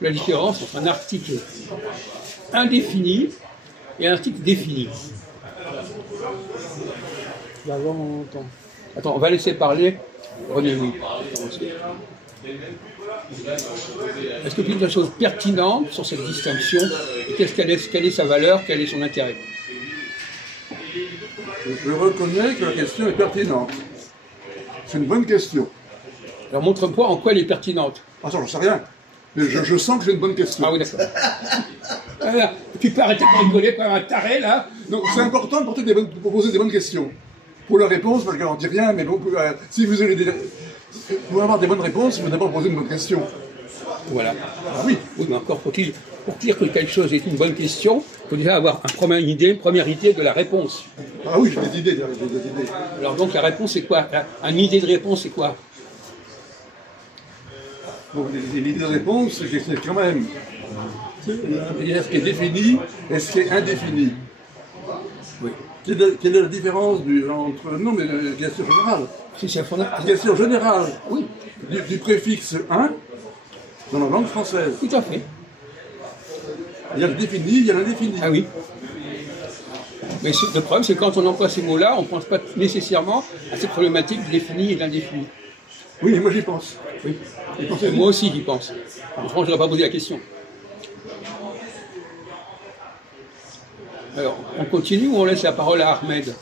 la différence entre un article indéfini et un article défini. Attends, on va laisser parler René Louis. Est-ce que tu dis des choses pertinentes sur cette distinction et quelle est sa valeur, quel est son intérêt? Je reconnais que la question est pertinente. C'est une bonne question. Alors montre-moi en quoi elle est pertinente. Ah ça, j'en sais rien. Mais je sens que c'est une bonne question. Ah oui, d'accord. Voilà. Tu peux arrêter de rigoler comme un taré, là. Donc c'est important de proposer des bonnes questions. Pour la réponse, parce qu'on ne dit rien, mais bon, si vous avez pour avoir des bonnes réponses, il faut d'abord poser une bonne question. Voilà. Ah oui. Oui, mais encore faut-il, pour dire que quelque chose est une bonne question, il faut déjà avoir une première idée de la réponse. Ah oui, j'ai des idées. Alors donc la réponse c'est quoi? Une idée de réponse c'est quoi? Donc l'idée de réponse, c'est quand même il y a ce qui est défini et ce qui est indéfini. Oui. Quelle est la différence entre... Non, mais question générale. Question générale. Oui. Du préfixe 1 dans la langue française. Tout à fait. Il y a le défini, il y a l'indéfini. Ah oui. Mais le problème, c'est que quand on emploie ces mots-là, on ne pense pas nécessairement à ces problématiques de défini et d'indéfini. Oui, moi j'y pense. Oui. Moi aussi j'y pense. Franchement, je n'aurais pas posé la question. Alors, on continue ou on laisse la parole à Ahmed?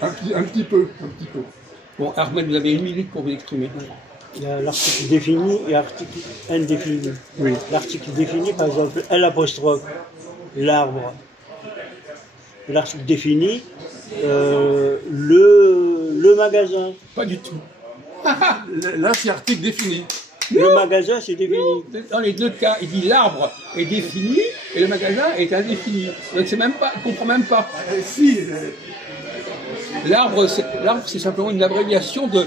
Un petit peu. Bon, Ahmed, vous avez 1 minute pour vous exprimer. Il y a l'article défini et l'article indéfini. Oui. L'article défini, par exemple, L', l'arbre. L'article défini, le magasin. Pas du tout. Là, c'est article défini. Le magasin, c'est défini. Dans les deux cas, il dit l'arbre est défini et le magasin est indéfini. Donc c'est même pas, il ne comprend même pas. Si. L'arbre, c'est simplement une abréviation de.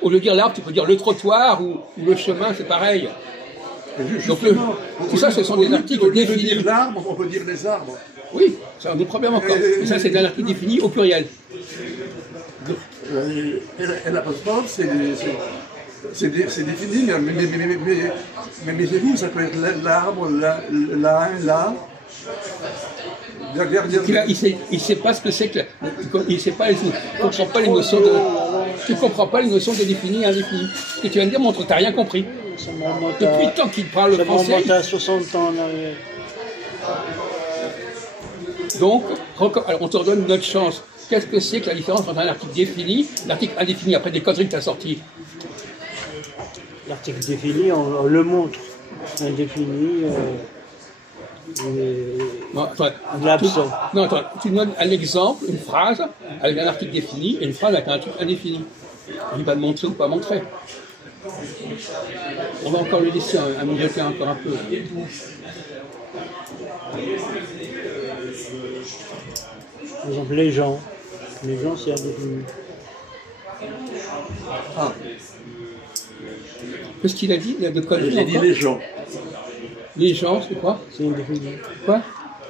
Au lieu de dire l'arbre, tu peux dire le trottoir ou le chemin, c'est pareil. Donc tout ça, ce sont des articles définis. On peut dire l'arbre, on peut dire les arbres. Oui, c'est un autre problème encore. Et ça, c'est un article défini au pluriel. Et l'apostrophe, c'est défini, mais c'est vous, ça peut être l'arbre, là. Il sait pas ce que c'est que. Il sait pas, comprend pas les notions de. Tu comprends pas les notions de défini et indéfini. Ce que tu viens de dire montre que tu n'as rien compris. Depuis le temps qu'il parle le français. Ça remonte à 60 ans en arrière. Donc, alors on te redonne notre chance. Qu'est-ce que c'est que la différence entre un article défini et l'article indéfini après des conneries que tu as sorties? L'article défini, on le montre. Indéfini, l'absent. Non, attends, tu donnes un exemple, une phrase avec un article défini et une phrase avec un article indéfini. Il va montrer ou pas montrer. On va encore lui laisser un mijoter encore un peu. Par exemple, les gens. Les gens, c'est indéfini. Ah. Qu'est-ce qu'il a dit? Il y a de conneries. J'ai dit les gens. Les gens, c'est quoi? C'est indéfini. Quoi?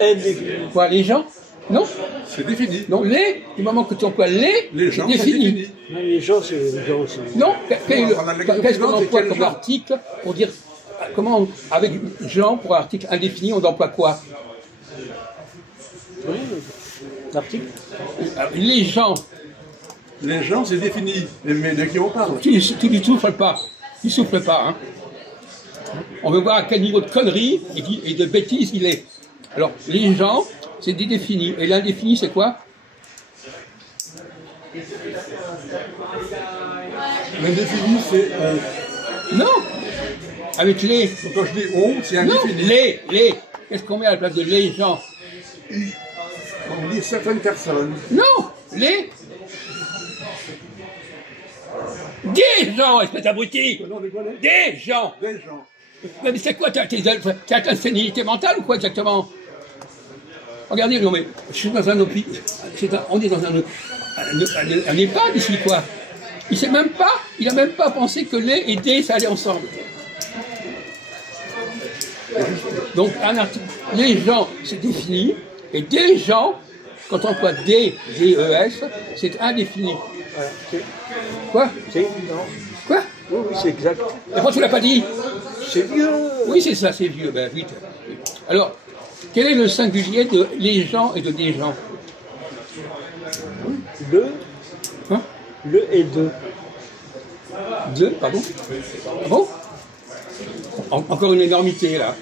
Indéfini. Quoi, les gens? Non? C'est défini. Non, du moment que tu emploies les gens, c'est défini. Non, les gens, c'est les gens aussi. Non, qu'est-ce qu'on emploie comme article pour dire, comment, avec gens, pour un article indéfini, on emploie quoi? Oui, l'article. Les gens. Les gens, c'est défini. Mais de qui on parle? Tu lui souffles pas. Tu souffles pas, hein. On veut voir à quel niveau de conneries et de bêtises il est. Alors, les gens, c'est défini. Et l'indéfini, c'est quoi? L'indéfini, c'est Non. Avec les. Donc quand je dis on, c'est indéfini. Non, les. Qu'est-ce qu'on met à la place de les gens? On dit certaines personnes. Non, les. Des gens, espèce d'abruti. Des gens. Des gens. Mais c'est quoi, t'as une sénilité mentale ou quoi exactement? Regardez, non mais, je suis dans un hôpital, on est dans un EHPAD ici, quoi. Il n'a même pas pensé que les et des, ça allait ensemble. Donc, un article, les gens, c'est défini, et des gens, quand on emploie des, D-E-S, c'est indéfini. Voilà. Quoi? C'est non. Quoi? Oui, oui, c'est exact. Et pourquoi tu l'as pas dit? C'est vieux. Oui, c'est ça, c'est vieux. Ben, oui. Alors, quel est le singulier de les gens et de des gens? Le, Hein? le et deux. Deux, pardon? Ah bon? Encore une énormité, là.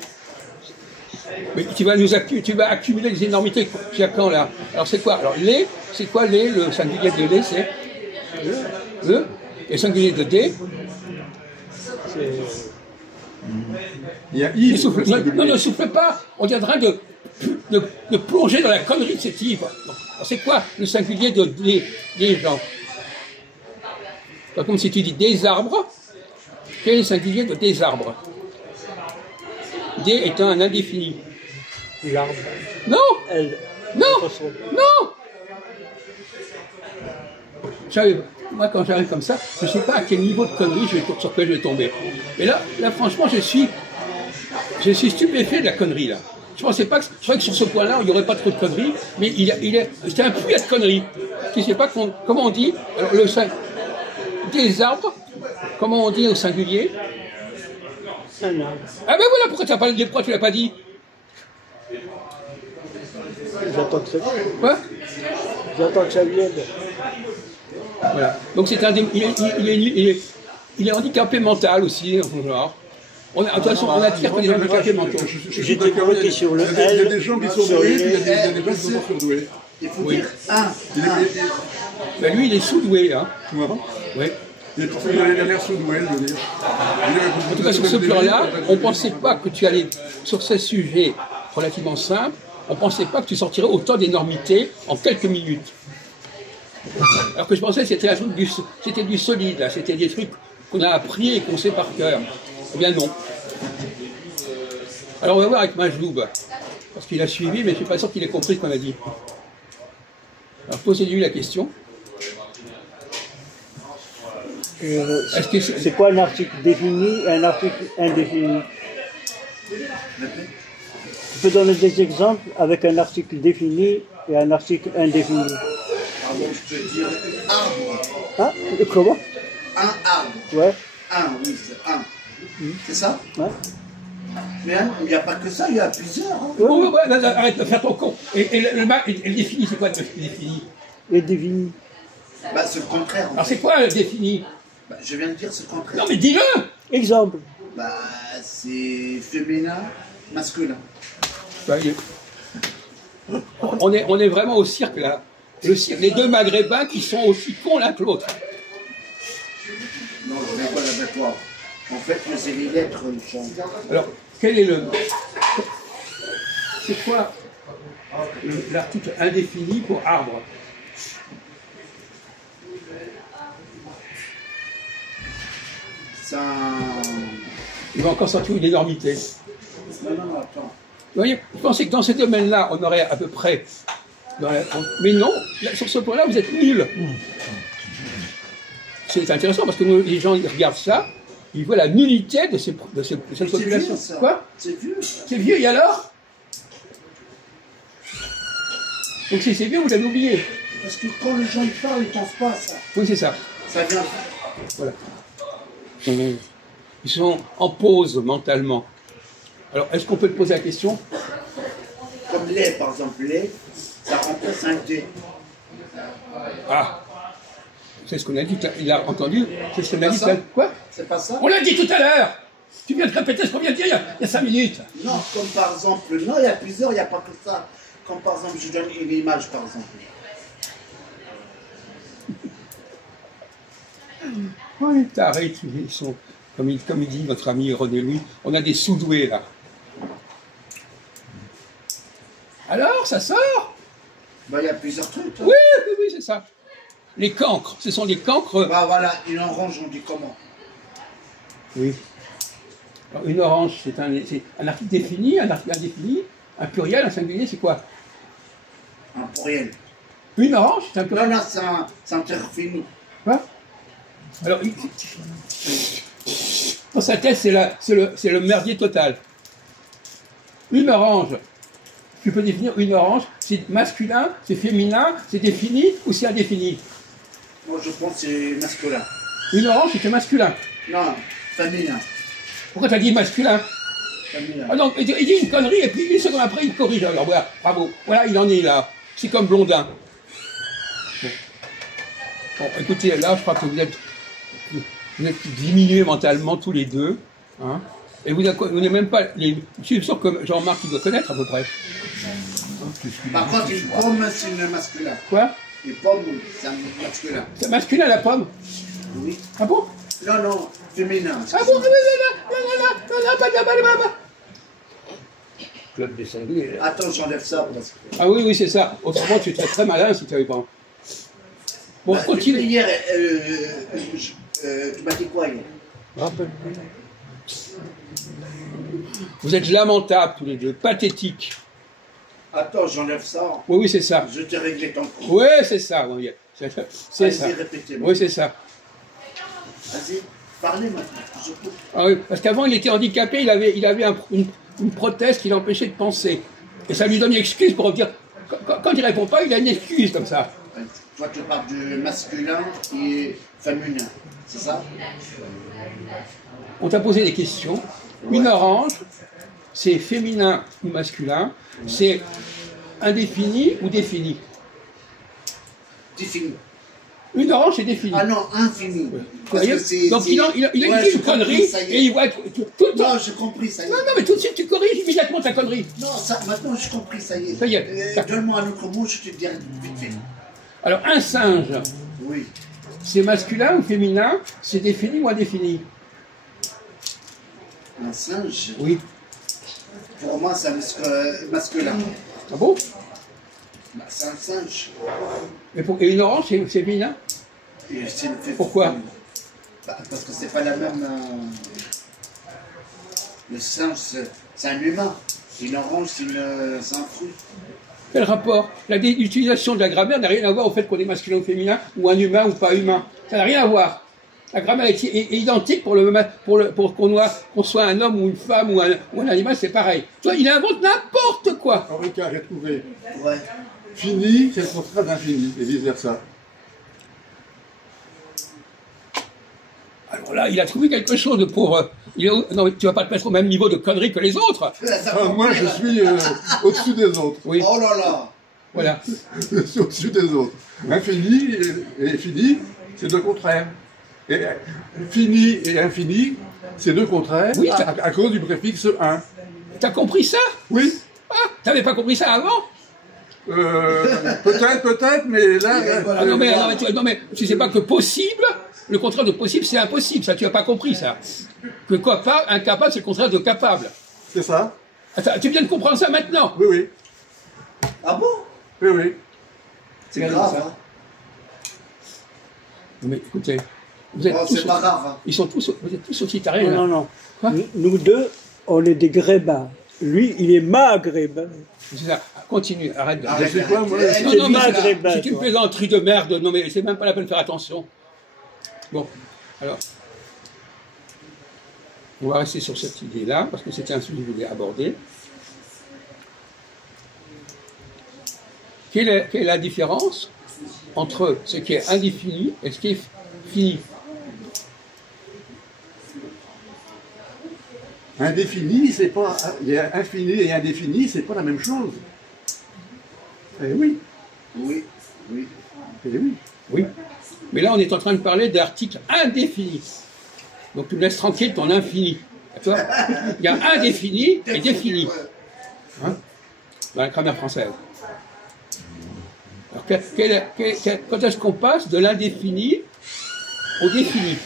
Mais tu vas accumuler des énormités jusqu'à quand, là? Alors, c'est quoi? Alors, les, c'est quoi les? Le singulier de les, c'est le. Et le singulier de des? C'est Il y a I. Souffle. Non, ne souffle pas. On est en train de plonger dans la connerie de ces types. Alors, c'est quoi le singulier de des gens? C'est comme si tu dis des arbres. Quel est le singulier de des arbres? Des étant un indéfini. l'arbre. Non! Elle. Non! Façon. Non! Moi, quand j'arrive comme ça, je ne sais pas à quel niveau de connerie sur quoi je vais tomber. Et là, franchement, je suis stupéfait de la connerie, là. Je pensais pas que, je croyais que sur ce point-là, il n'y aurait pas trop de conneries, mais c'était un puits à de conneries. Je ne sais pas comment on dit. Alors, des arbres, comment on dit au singulier? Un arbre. Ah ben voilà, pourquoi tu l'as pas dit? J'attends que ça vienne. Quoi? J'attends que ça vienne. Voilà. Donc c'est il est handicapé mental aussi, en son genre. De toute façon, on attire que des handicapés mentaux. Je suis J'étais d'accord. bloqué sur le Il y a L, des gens qui sont sur doués, les- puis il y a des gens qui sont pas surdoués. Il faut Oui. dire un. Ben lui, il est sous-doué, hein. Tu vois pas? Oui. Il a l'air surdoué, je veux dire. En tout cas, sur ce plan-là, on ne pensait pas que tu allais, sur ce sujet relativement simple, on ne pensait pas que tu sortirais autant d'énormités en quelques minutes. Alors que je pensais que c'était du solide, là, c'était des trucs qu'on a appris et qu'on sait par cœur. Eh bien non. Alors on va voir avec Majdoub, parce qu'il a suivi, mais je ne suis pas sûr qu'il ait compris ce qu'on a dit. Alors posez-lui la question. Est-ce que c'est- C'est quoi un article défini et un article indéfini? Tu peux donner des exemples avec un article défini et un article indéfini. Pardon, je peux dire arbre. Hein? Comment? Un arbre. Ouais. Un, oui, c'est un. C'est ça? Ouais. Mais hein, il n'y a pas que ça, il y a plusieurs. Hein. Bon, non, arrête de faire ton con. Et le défini, c'est quoi le défini? Et défini. Bah, c'est le contraire. En Alors fait. c'est quoi le défini? Bah, je viens de dire c'est le contraire. Non mais dis-le! Exemple. Bah, c'est féminin, masculin. Bah, on est vraiment au cirque là. Le cirque, les deux maghrébins qui sont aussi cons l'un que l'autre. Non, je vais pas avec toi. En fait, c'est les lettres, ils changent. Alors, quel est le. C'est quoi l'article indéfini pour arbre? C'est un. Il va encore sortir une énormité. Non, non, attends. Vous voyez, je pensais que dans ces domaines-là, on aurait à peu près. Mais non, là, sur ce point-là, vous êtes nuls. C'est intéressant parce que les gens ils regardent ça, ils voient la nullité de cette C'est population. vieux, ça. Quoi? C'est vieux. C'est vieux, et alors? Donc si c'est vieux, vous l'avez oublié. Parce que quand les gens ils parlent, ils pensent pas à ça. Oui, c'est ça. Ça vient. Voilà. Ils sont en pause mentalement. Alors, est-ce qu'on peut te poser la question? Comme lait, par exemple, lait, ça remplace un D. Ah, c'est ce qu'on a dit, il a entendu, c'est ce qu'on a dit. C'est ça. Quoi? C'est pas ça? On l'a dit tout à l'heure. Tu viens de répéter ce qu'on vient de dire il y a 5 minutes. Non, comme par exemple, non, il y a plusieurs, il n'y a pas que ça. Comme par exemple, je donne une image, par exemple. Oui, t'arrêtes, ils sont, comme il dit notre ami René Louis, on a des sous-doués là. Alors, ça sort? Bah, il y a plusieurs trucs. Hein. Oui, oui, oui, c'est ça. Les cancres, ce sont des cancres. Bah voilà, une orange, on dit comment? Oui. Alors, une orange, c'est un article défini, un article indéfini, un pluriel, un singulier, c'est quoi? Un pluriel. Une orange, c'est un Non, pluriel. non, c'est un terme fini. Quoi? Alors, dans sa tête, c'est le merdier total. Une orange, tu peux définir une orange, c'est masculin, c'est féminin, c'est défini ou c'est indéfini? Moi, je pense que c'est masculin. Une orange, c'est masculin. Non, féminin. Pourquoi t'as dit masculin? Féminin. Ah non, il dit une connerie et puis une seconde après il corrige. Alors voilà, bravo. Voilà, il en est là. C'est comme Blondin. Bon, écoutez, là, je crois que vous êtes diminués mentalement tous les deux. Hein, et vous n'avez même pas... Je suis sûr que Jean-Marc, il doit connaître à peu près. Par contre, une pomme, c'est une masculin. Quoi? Une pomme, c'est un masculin. C'est masculin, la pomme? Oui. Ah bon? Non, non, féminin. Ah bon? Club des cinglés. Attends, j'enlève ça. Parce que... Ah oui, oui, c'est ça. Autrement, tu serais très malin si tu n'avais pas. Bon, Bah, continue. hier, tu m'as dit quoi hier? Vous êtes lamentables tous les deux, pathétiques. Attends, j'enlève ça. Oui, oui, c'est ça. Je t'ai réglé ton compte. Oui, c'est ça. Oui, c'est ça. Vas-y, répétez-moi. Oui, c'est ça. Vas-y, parlez maintenant. Je coupe. Ah oui, parce qu'avant, il était handicapé, il avait une prothèse qui l'empêchait de penser. Et ça lui donne une excuse pour dire... Quand il répond pas, il a une excuse comme ça. Toi, tu parles du masculin et féminin, c'est ça? On t'a posé des questions. Une orange, c'est féminin ou masculin, c'est indéfini ou défini. Défini. Une orange, c'est défini. Ah non, infini. Parce que c'est... Donc il a ouais, dit j'ai une connerie compris, ça y est. et il voit tout le temps. Non, j'ai compris, ça y est. Non, non, mais tout de suite tu corriges immédiatement ta connerie. Non, ça, maintenant j'ai compris, ça y est. Ça y est. Donne-moi un autre mot, je te dirai vite fait. Alors un singe, Oui. c'est masculin ou féminin, c'est défini ou indéfini? Un singe, Oui. pour moi, c'est un masculin. Ah bon? Bah, c'est un singe. Et une orange, c'est féminin? Et c'est une fée- Pourquoi? Bah, parce que c'est pas la même... Le singe, c'est un humain. Une orange, c'est un fruit. Quel rapport? L'utilisation de la grammaire n'a rien à voir au fait qu'on est masculin ou féminin, ou un humain ou pas humain. Ça n'a rien à voir. La grammaire est identique pour qu'on soit un homme ou une femme ou un animal, c'est pareil. Toi, il invente n'importe quoi. Henri, j'ai trouvé. Ouais. Fini, c'est le contraire d'infini, et vice-versa. Alors là, il a trouvé quelque chose de pauvre. Non, mais tu vas pas te mettre au même niveau de conneries que les autres. Moi, je suis au-dessus des autres. Oui, Oh là là. voilà. Je suis au-dessus des autres. Infini et fini, c'est deux contraires. Et fini et infini, c'est deux contraires Oui, à cause du préfixe 1. T'as compris ça? Oui, Ah, t'avais pas compris ça avant? peut-être, mais là... Ah non, mais tu sais pas que possible, le contraire de possible, c'est impossible. Ça, tu as pas compris ça. Que incapable, c'est le contraire de capable. C'est ça? Attends, tu viens de comprendre ça maintenant? Oui, oui. Ah bon? Oui, oui. C'est Regardez grave, ça. hein? Mais écoutez, vous êtes Oh, tous c'est pas grave, hein? vous êtes tous aussi tarés. Non, là. non, non. Quoi? Nous deux, on est des grébins. Lui, il est maghrébin. C'est ça. Continue, arrête. Arrête. C'est quoi, moi? Eh, Non, non, mais maghrébin, c'est une toi. plaisanterie de merde. Non, mais c'est même pas la peine de faire attention. Bon, alors. On va rester sur cette idée-là, parce que c'était un sujet que je voulais aborder. Quelle est la différence entre ce qui est indéfini et ce qui est fini? Indéfini, c'est pas... Il y a infini et indéfini, c'est pas la même chose. Eh oui, Oui, oui. eh oui. Oui. Mais là, on est en train de parler d'articles indéfinis. Donc tu me laisses tranquille ton infini. D'accord? Il y a indéfini et défini. Hein? Dans la grammaire française. Alors, quand est-ce qu'on passe de l'indéfini au défini?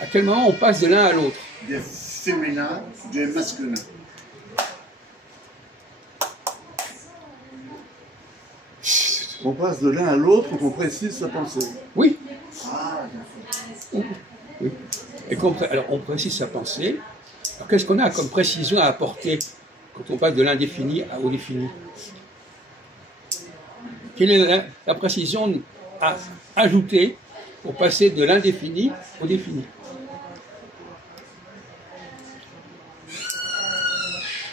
À quel moment on passe de l'un à l'autre? Du féminin, du masculin. On passe de l'un à l'autre quand on précise sa pensée. Oui. Ah, Oui. Et alors on précise sa pensée. Alors qu'est-ce qu'on a comme précision à apporter quand on passe de l'indéfini au défini? Quelle est la précision à ajouter pour passer de l'indéfini au défini?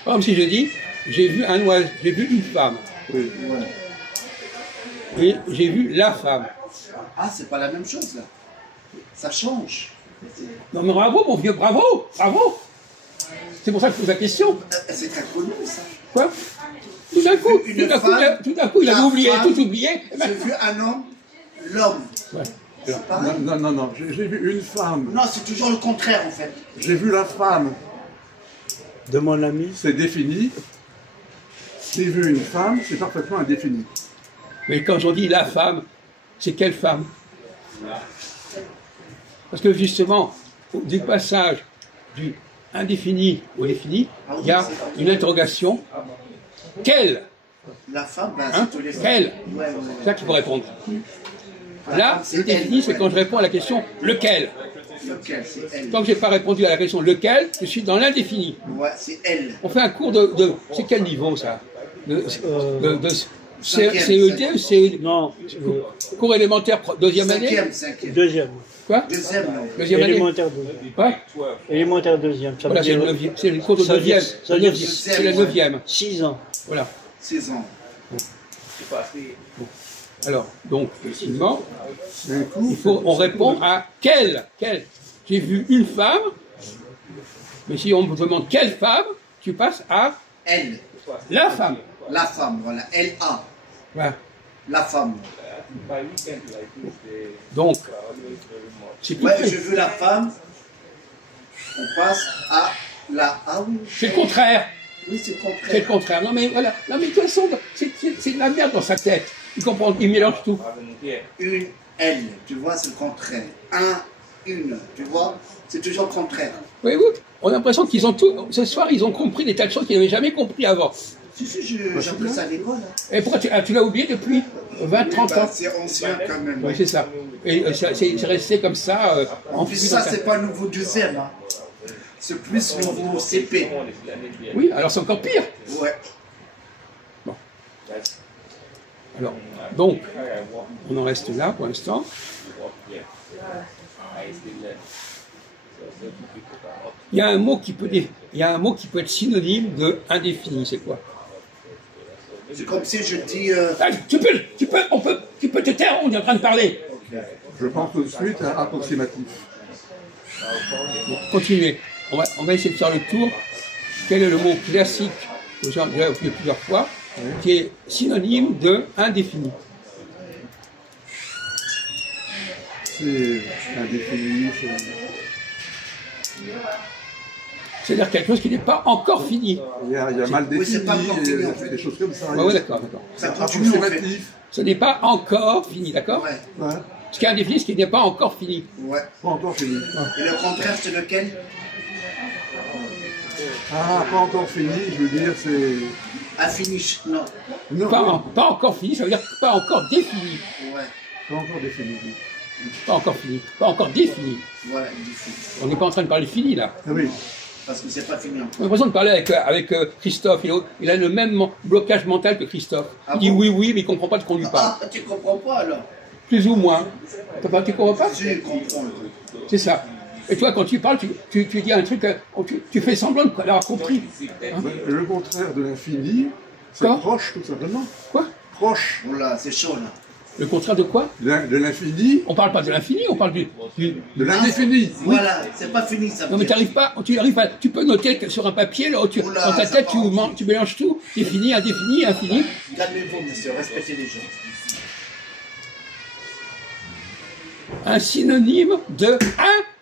Par exemple, si je dis, j'ai vu un oiseau, j'ai vu une femme, Oui. ouais. et j'ai vu la femme. Ah, c'est pas la même chose, là. Ça change. Non mais bravo mon vieux, bravo, bravo. C'est pour ça que je pose la question. C'est très connu ça. Quoi? Tout d'un coup, il avait oublié, femme, tout oublié. J'ai vu un homme, l'homme. Ouais. C'est pareil. Non, j'ai vu une femme. Non, c'est toujours le contraire en fait. J'ai vu la femme, De mon ami. c'est défini. J'ai vu une femme, c'est parfaitement indéfini. Mais quand on dit la femme, c'est quelle femme? Parce que justement, du passage du indéfini au défini, il y a une interrogation. Quelle? La femme, ben, Hein? c'est tous les femmes. Quelle? Ouais. C'est ça qu'il faut répondre. La Là, femme, c'est le défini, elle, c'est ouais. quand je réponds à la question lequel. Lequel, c'est elle. Tant que je n'ai pas répondu à la question lequel, je suis dans l'indéfini. Ouais, c'est elle. On fait un cours de c'est quel niveau ça? De Cinquième, CET ou CED? Non, Cours élémentaire, deuxième année? Cinquième. deuxième. Quoi? Deuxième, non. Deuxième année? Élémentaire deuxième. Quoi? Élémentaire deuxième. Ça veut Voilà, c'est dire le neuvième. C'est le cours de ça veut dire- neuvième. ça veut dire C'est la neuvième. 6 ans. Voilà. 6 ans. Alors, donc, effectivement, D'un coup, on répond à quelle? J'ai vu une femme, mais si on me demande quelle femme, tu passes à Elle. la femme. La femme, voilà. L-A. Voilà. La femme. Donc, c'est tout Ouais, près. j'ai vu la femme. On passe à la. Ah oui. C'est le contraire. Oui, c'est le C'est le contraire. contraire. Non mais voilà. Non mais de toute façon, c'est de la merde dans sa tête. Il comprend, il mélange tout. Une, elle. Tu vois, c'est le contraire. Un, une. Tu vois, c'est toujours le contraire. Voyez-vous, on a l'impression qu'ils ont tout. Ce soir, ils ont compris des tas de choses qu'ils n'avaient jamais compris avant. Si, j'ai appris ça à l'école. Hein. Et pourquoi tu l'as oublié depuis 20, 30 Bah, ans? c'est ancien quand même. Oui, c'est ça. Et c'est resté comme ça. En plus, ça, c'est pas nouveau deuxième. Hein. C'est plus nouveau CP. Oui, alors c'est encore pire. Ouais. Alors, donc, on en reste là pour l'instant. Il y a un mot qui peut être synonyme de indéfini, c'est quoi? C'est comme si je dis. Ah, tu peux te taire, on est en train de parler. je pense tout de suite à approximatif. Bon, continuez. On va essayer de faire le tour. Quel est le mot classique que j'ai déjà appris plusieurs fois, qui est synonyme de indéfini? C'est indéfini, C'est-à-dire quelque chose qui n'est pas encore fini. il y a mal Oui, c'est défini, pas encore fini, en fait. des choses comme ça. Ouais, d'accord, d'accord. Ça continue en fait. Approximatif. Ce n'est pas encore fini, d'accord? Ouais. Ouais, Ce qui est indéfini, ce qui n'est pas encore fini. Ouais. pas encore fini. Et le contraire, c'est lequel? Ah, pas encore fini, je veux dire, c'est... Infini. Non. Non, Pas encore fini, ça veut dire pas encore défini. Ouais. pas encore défini. Pas encore fini. Pas encore défini. Voilà, il dit fini. On n'est pas en train de parler fini, là. Ah oui, Parce que c'est pas fini encore. On a l'impression de parler avec Christophe. Il a le même blocage mental que Christophe. Ah Il dit bon oui, oui, mais il ne comprend pas de ce qu'on lui parle. Ah, tu comprends pas alors? Plus ou moins. Tu comprends pas? Je comprends. C'est ça. Et toi, quand tu parles, tu dis un truc, tu fais semblant d'avoir compris. Hein? le contraire de l'infini, c'est Quoi proche, tout simplement. Quoi? Proche Oh là, c'est chaud là. Le contraire de quoi? de l'infini, On parle pas de l'infini, on parle du... de l'indéfini. Voilà, c'est pas fini ça. Non mais tu arrives pas, tu peux noter sur un papier, là, Oula, dans ta ça tête, part en tu mélanges tout, défini, indéfini, infini. Calmez-vous, monsieur, respectez les gens. Un synonyme de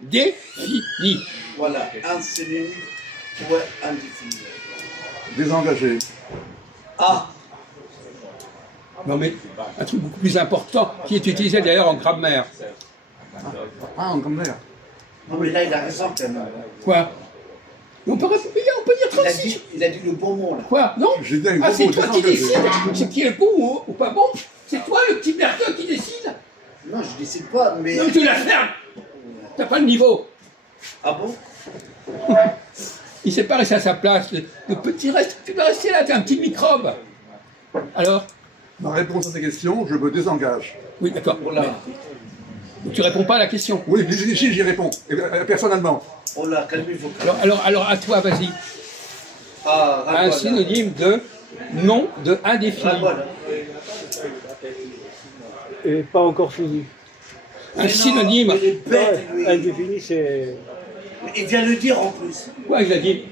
indéfini. Voilà, un synonyme, ouais, indéfini. Désengagé. Ah, Non mais un truc beaucoup plus important, qui est utilisé d'ailleurs en grammaire. Ah, en grammaire. non mais là il a raison quand même. Quoi? Mais on peut dire Il a 36. dit le bon mot là. Quoi? Non? J'ai dit un Ah, gros c'est mot, toi qui désengagé. décides. C'est qui est bon ou pas bon? C'est toi le petit merdeux qui décide. Non, je décide pas, mais. Non mais tu la fermes. T'as pas le niveau. Ah bon? Il s'est pas resté à sa place. Le petit reste, tu vas rester là, t'es un petit microbe. Alors? Ma réponse à ces questions, je me désengage. Oui, d'accord. Oh là, Mais tu réponds pas à la question. Oui, j'y réponds, personnellement. oh là, calmez-vous. quand même. Alors à toi, vas-y. Ah, Un Ragola. synonyme de non de indéfini. Ragola. Et pas encore fini. un synonyme. Il est bête, lui. Indéfini, c'est... Il vient le dire en plus. Quoi, il a dit?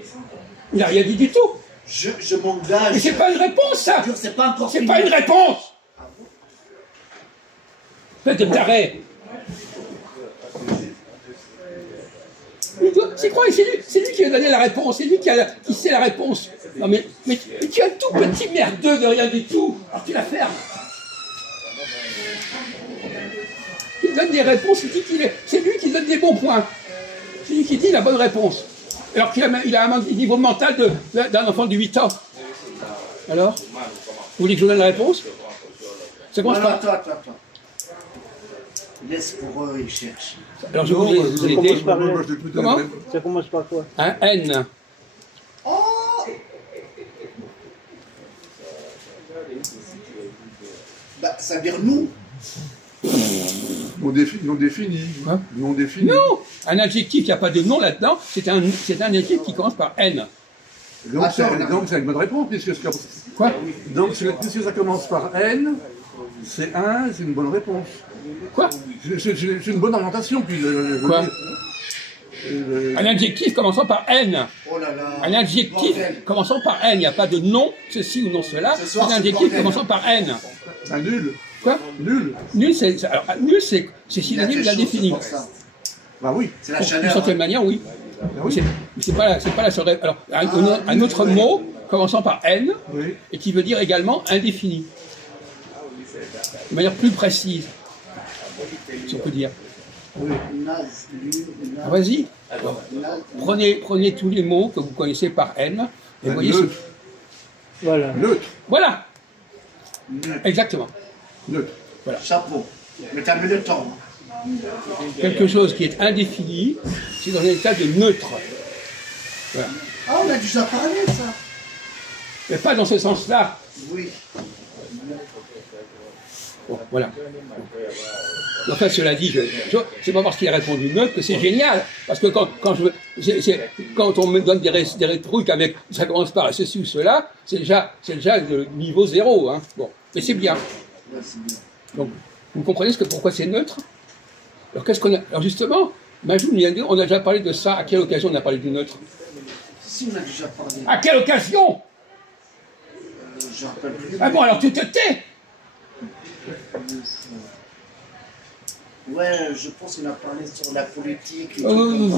Il n'a rien dit du tout. Je m'engage. Mais c'est pas une réponse, ça. C'est pas encore C'est fini. pas une réponse. Faites de taré. C'est quoi? C'est lui qui a donné la réponse. C'est lui qui sait la réponse. Non mais tu es un tout petit merdeux de rien du tout. Alors tu la fermes. Il donne des réponses, c'est lui qui donne des bons points. C'est lui qui dit la bonne réponse. Alors qu'il a un niveau mental d'un enfant de 8 ans. Alors? Vous voulez que je vous donne la réponse? Ça commence par... Attends. Laisse pour eux, ils cherchent. Alors je vais vous aider. Comment? Ça commence par quoi? Un N. Oh! Bah, ça veut dire nous. Non défini. Hein? Non défini. Non! Un adjectif, il n'y a pas de nom là-dedans, c'est un adjectif qui commence par N. Donc c'est une bonne réponse, puisque Quoi? donc puisque ça commence par N, c'est une bonne réponse. Quoi? C'est une bonne orientation. Puis, Quoi? Un adjectif commençant par N. Oh là là. Un adjectif Bordel. commençant par N. Il n'y a pas de nom, ceci ou non cela. Ce C'est soir, un c'est adjectif bordel. commençant par N. Un nul. Quoi? Nul. Nul, c'est synonyme Il a fait chaud, d'indéfini. c'est pour ça. Bah oui. C'est la D'une chaleur. certaine hein. manière, oui. Bah oui. C'est pas la seule réponse. Alors, un autre mot commençant par N Oui. et qui veut dire également indéfini. De manière plus précise, si on peut dire. Naze, Ah, vas-y. Alors, prenez tous les mots que vous connaissez par N et voyez ce... Neutre. Voilà. Neutre. Voilà, Neutre. exactement. Neutre. Chapeau. Mais t'as mis le temps. hein. Quelque chose qui est indéfini, c'est dans un état de neutre. Voilà. Ah, on a déjà parlé de ça. Mais pas dans ce sens-là. Oui. Bon, voilà. Enfin, cela dit, c'est pas parce qu'il a répondu neutre que c'est génial. Parce que quand on me donne des trucs avec ça commence par ceci ou cela, c'est déjà le niveau 0. Hein. Bon, mais c'est bien. Ouais, c'est bien. Donc, vous comprenez pourquoi c'est neutre? Alors, qu'est-ce qu'on a? Alors, justement, Majou, on a déjà parlé de ça. À quelle occasion on a parlé du neutre? Si, on a déjà parlé. À quelle occasion? Je rappelle plus. Ah bon, alors tu te tais. Ouais, je pense qu'on a parlé sur la politique. et tout comme ça.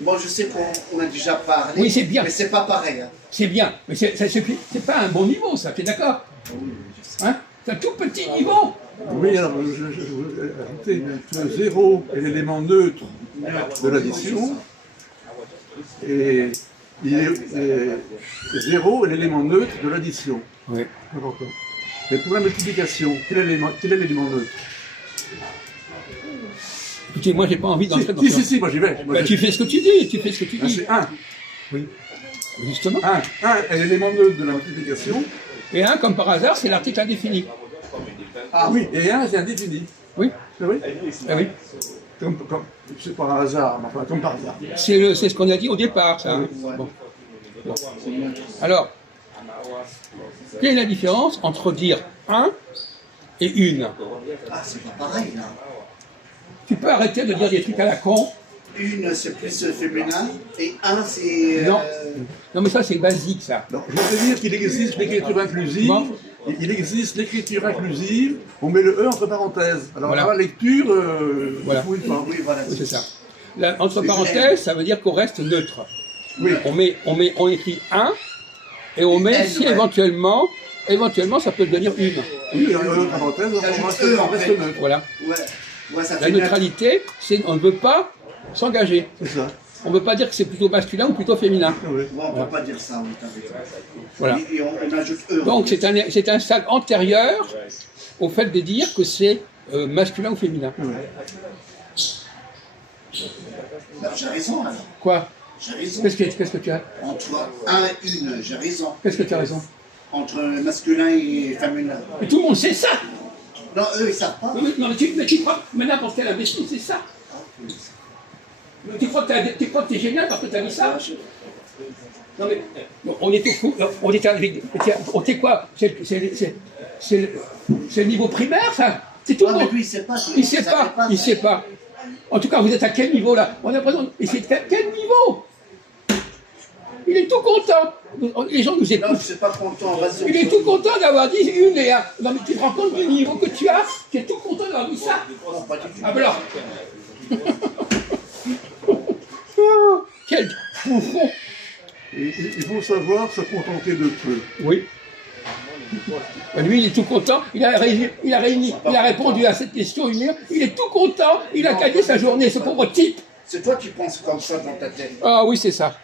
Bon, je sais qu'on a déjà parlé. Oui, c'est bien. Mais c'est pas pareil. Hein. C'est bien, mais c'est pas un bon niveau, ça, tu es d'accord? Hein? C'est un tout petit niveau. Oui, alors je voudrais ajouter que 0 est l'élément neutre de l'addition et 0 est l'élément neutre de l'addition. Oui. Important. Mais pour la multiplication, quel est l'élément neutre? Écoutez, moi, j'ai pas envie d'entrer dans ça. Si, moi j'y vais. Bah, tu fais ce que tu dis, Ah, c'est 1. Oui. Justement. 1 est l'élément neutre de la multiplication. Et 1, comme par hasard, c'est l'article indéfini. Ah Oui, et 1 c'est indéfini. Oui. C'est vrai? Ah oui. Comme, c'est par hasard, mais enfin, comme par hasard. C'est ce qu'on a dit au départ, ça. Hein. Bon. Alors, quelle est la différence entre dire 1 et 1? Ah, c'est pas pareil, là. Tu peux arrêter de dire des trucs à la con? Une, c'est plus féminin, et un, c'est... Non. Non, mais ça, c'est basique, ça. Donc, je veux dire qu'il existe l'écriture inclusive. Bon. Il existe l'écriture inclusive. On met le E entre parenthèses. Alors, Voilà. à la lecture, Voilà. oui, pas. Oui, voilà. Oui, c'est ça. Là, entre parenthèses, ça veut dire qu'on reste neutre. Oui. On écrit 1 et on met, N, si ouais. éventuellement, ça peut devenir 1. Oui, entre parenthèses, on reste neutre. Voilà. Ouais, ça La fait neutralité, c'est on ne veut pas s'engager. C'est ça. On ne veut pas dire que c'est plutôt masculin ou plutôt féminin. Oui. Ouais, on ne peut pas dire ça, oui, t'as raison. Voilà. Et on ajoute E. Donc c'est un stade antérieur au fait de dire que c'est masculin ou féminin. Bah, j'ai raison, alors. Quoi? J'ai raison. Qu'est-ce que tu as? Entre 1 et 1, j'ai raison. Qu'est-ce que tu as raison? Entre masculin et féminin. Mais tout le monde sait ça! Non, eux, ils savent pas. Non, mais tu crois, mais n'importe quel imbécile, c'est ça! Mais tu crois que t'es génial parce que t'as dit ça? Non mais, on est au fou, on était quoi? C'est le niveau primaire, ça? C'est tout. Ah, mais lui, il sait pas. Il sait pas, il sait pas. En tout cas, vous êtes à quel niveau là? On a l'impression. Et c'est à quel niveau? Il est tout content. Les gens nous Non, écoutent. je suis pas content. Vas-y. Il est tout content d'avoir dit une et un. Non, mais tu te rends compte du niveau que tu as? Tu es tout content d'avoir dit ça? Non, pas du tout. Ah ben alors. Oh, quel bouffon. Et il faut savoir se contenter de peu. Oui. Lui, il est tout content. Il a répondu à cette question une heure. Il est tout content. Il a gagné sa journée, ce pauvre type. C'est toi qui penses comme ça dans ta tête. Ah oui, c'est ça.